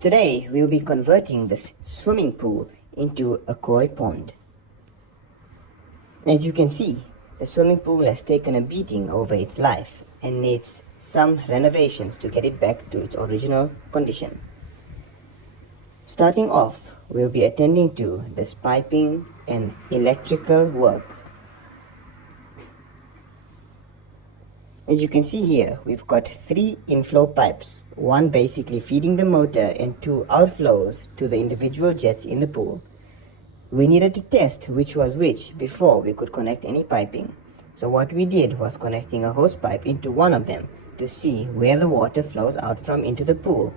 Today we'll be converting this swimming pool into a koi pond. As you can see, the swimming pool has taken a beating over its life and needs some renovations to get it back to its original condition. Starting off, we'll be attending to this piping and electrical work. As you can see here, we've got 3 inflow pipes, one basically feeding the motor and 2 outflows to the individual jets in the pool. We needed to test which was which before we could connect any piping. So what we did was connecting a hose pipe into one of them to see where the water flows out from into the pool.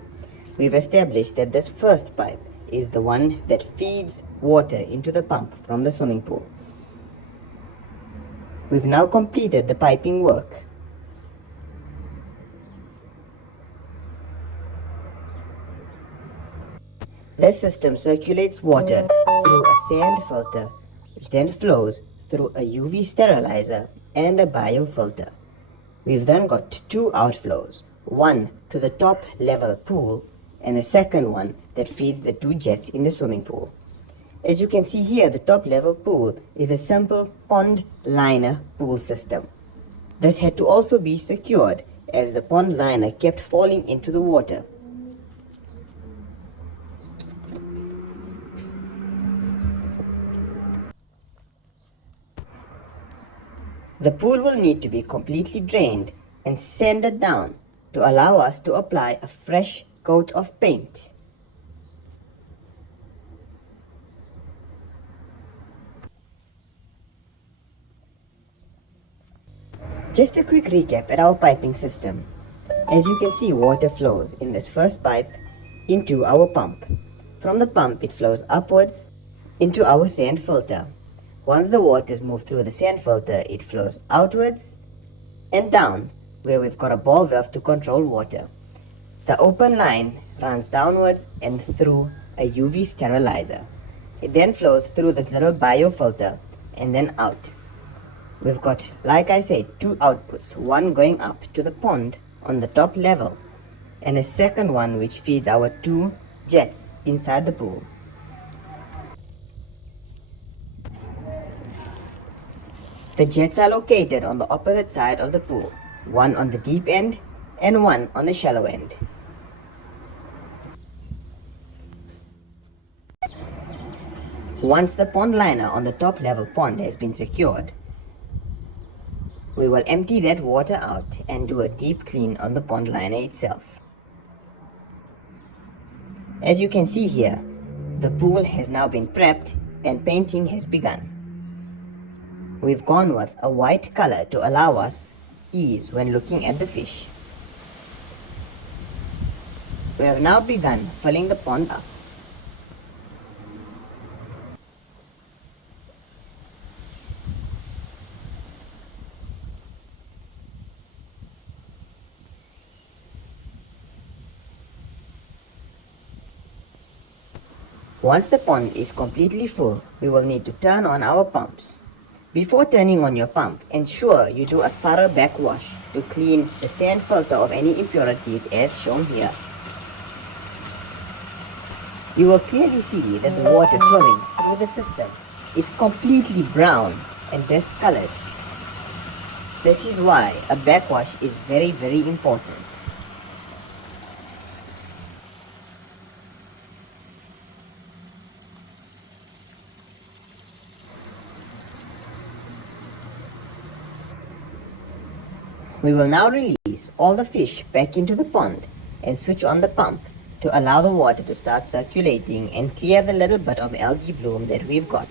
We've established that this first pipe is the one that feeds water into the pump from the swimming pool. We've now completed the piping work. This system circulates water through a sand filter, which then flows through a UV sterilizer and a biofilter. We've then got 2 outflows, one to the top level pool and a second one that feeds the 2 jets in the swimming pool. As you can see here, the top level pool is a simple pond liner pool system. This had to also be secured as the pond liner kept falling into the water. The pool will need to be completely drained and sanded down to allow us to apply a fresh coat of paint. Just a quick recap at our piping system. As you can see, water flows in this first pipe into our pump. From the pump, it flows upwards into our sand filter. Once the water is moved through the sand filter, it flows outwards and down, where we've got a ball valve to control water. The open line runs downwards and through a UV sterilizer. It then flows through this little biofilter and then out. We've got, like I said, 2 outputs, one going up to the pond on the top level and a second one which feeds our 2 jets inside the pool. The jets are located on the opposite side of the pool, one on the deep end and one on the shallow end. Once the pond liner on the top level pond has been secured, we will empty that water out and do a deep clean on the pond liner itself. As you can see here, the pool has now been prepped and painting has begun. We've gone with a white color to allow us ease when looking at the fish. We have now begun filling the pond up. Once the pond is completely full, we will need to turn on our pumps. Before turning on your pump, ensure you do a thorough backwash to clean the sand filter of any impurities as shown here. You will clearly see that the water flowing through the system is completely brown and discolored. This is why a backwash is very, very important. We will now release all the fish back into the pond and switch on the pump to allow the water to start circulating and clear the little bit of algae bloom that we've got.